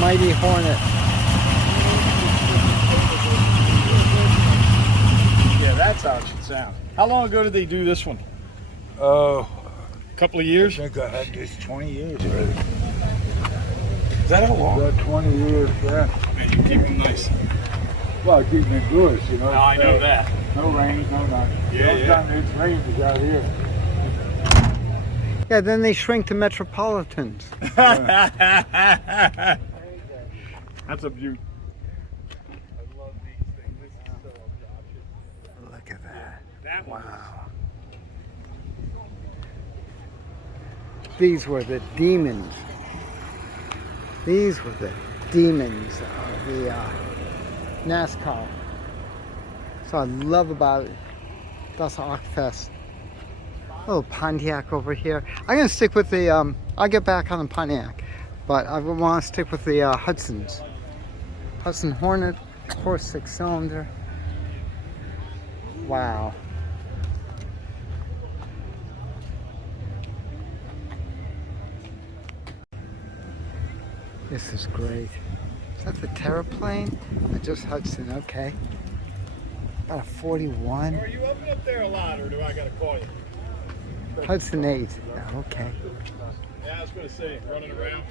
Mighty Hornet. Yeah, that's how it should sound. How long ago did they do this one? Oh, A couple of years? I think I had this 20 years already. Is that how long? About 20 years, yeah. Man, you keep them nice. Well, keeping it indoors, you know. No, I know that. No rain, no nothing. Yeah, The time it's rain is out here. Yeah, then they shrink to metropolitans. That's a beaut. Look at that. That one. Wow. These were the demons. These were the demons of the NASCAR. So I love about it. That's Awkscht Fescht. Little Pontiac over here. I'm gonna stick with the. I'll get back on the Pontiac, but I want to stick with the Hudsons. Hudson Hornet, of course, 6-cylinder. Wow. This is great. Is that the Terraplane? Or just Hudson? Okay. About a 41. Are you up there a lot, or do I gotta call you? Hudson 8. Yeah, okay. Yeah, I was gonna say, running around.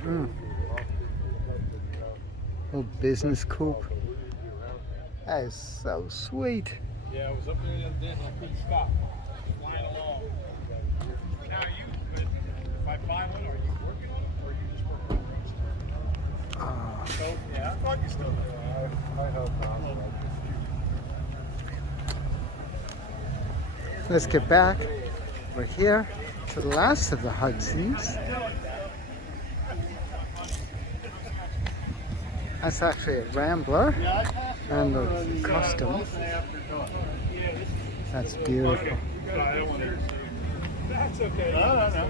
Little business coupe. That is so sweet. Yeah, I was up there the other day and I couldn't stop. Flying along. Now, are you, if I buy one, are you working on it, or are you just working on roadster? So, yeah, I thought you still did. I help out. Let's get back. We're here to the last of the Hudsons. That's actually a Rambler and the custom. That's beautiful. That's okay. No.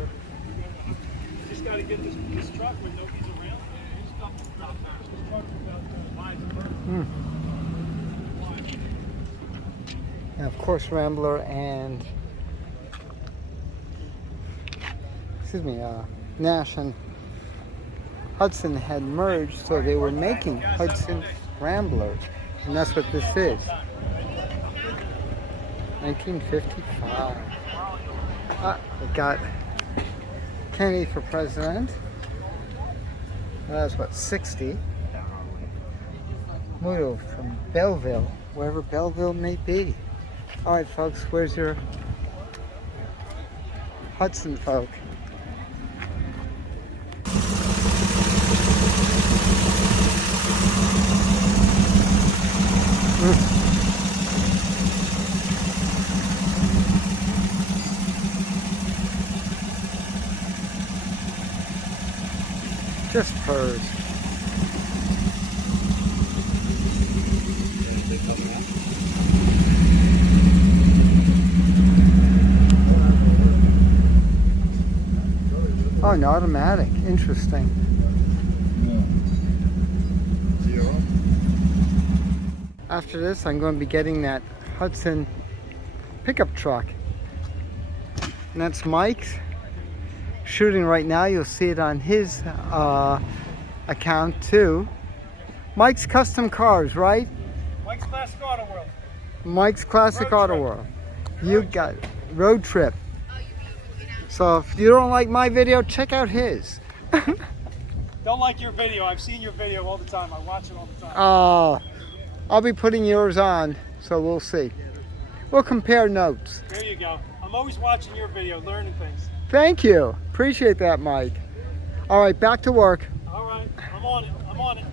Just got to get this truck when nobody's around. This truck is about And of course, Rambler and Nash and Hudson had merged, so they were making Hudson Rambler, and that's what this is. 1955. We got Kennedy for president. That's what, 60. Moved from Belleville, wherever Belleville may be. All right, folks, where's your Hudson folk? Just purrs. Oh, an automatic. Interesting. After this, I'm going to be getting that Hudson pickup truck. And that's Mike's. Shooting right now. You'll see it on his account too. Mike's Custom Cars, right? Mike's Classic Auto World. Mike's Classic Auto World. You got it. Road Trip. So if you don't like my video, check out his. Don't like your video. I've seen your video all the time. I watch it all the time. I'll be putting yours on, so we'll see. We'll compare notes. There you go. I'm always watching your video, learning things. Thank you. Appreciate that, Mike. All right, back to work. All right, I'm on it. I'm on it.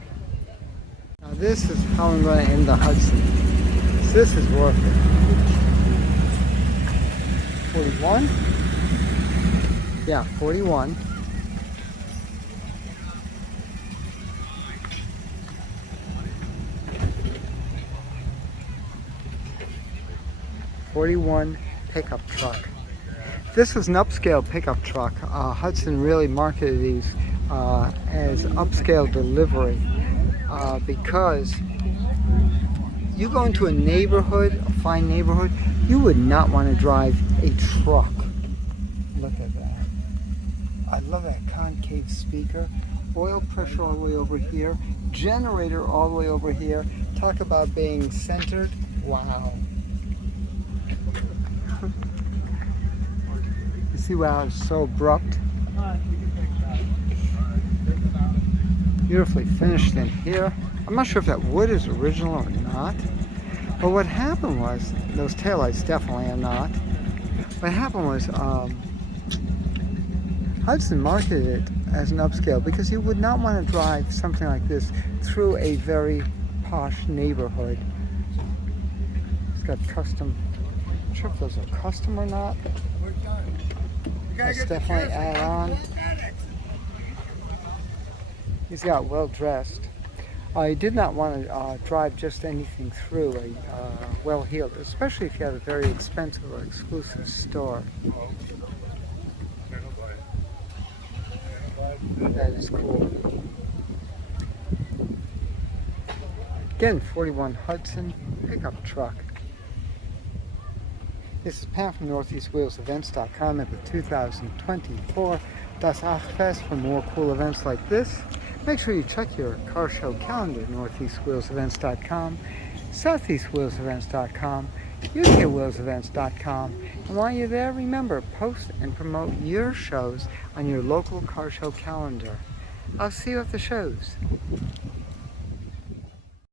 Now this is how I'm going to end the Hudson. This is worth it. 41. Yeah, 41. '41 pickup truck. This was an upscale pickup truck. Hudson really marketed these as upscale delivery because you go into a neighborhood, a fine neighborhood, you would not want to drive a truck. Look at that. I love that concave speaker. Oil pressure all the way over here. Generator all the way over here. Talk about being centered. Wow. You see how it's so abrupt? Beautifully finished in here. I'm not sure if that wood is original or not. But what happened was, those taillights definitely are not. What happened was, Hudson marketed it as an upscale because you would not want to drive something like this through a very posh neighborhood. It's got custom, I'm not sure if those are custom or not. That's definitely add on. He's got well dressed. I did not want to drive just anything through a well-heeled, especially if you have a very expensive or exclusive store. That is cool. Again, 41 Hudson pickup truck. This is Pam from NortheastWheelsEvents.com at the 2024 Das Awkscht Fescht. For more cool events like this, make sure you check your car show calendar, NortheastWheelsEvents.com, SoutheastWheelsEvents.com, UKWheelsEvents.com. And while you're there, remember, post and promote your shows on your local car show calendar. I'll see you at the shows.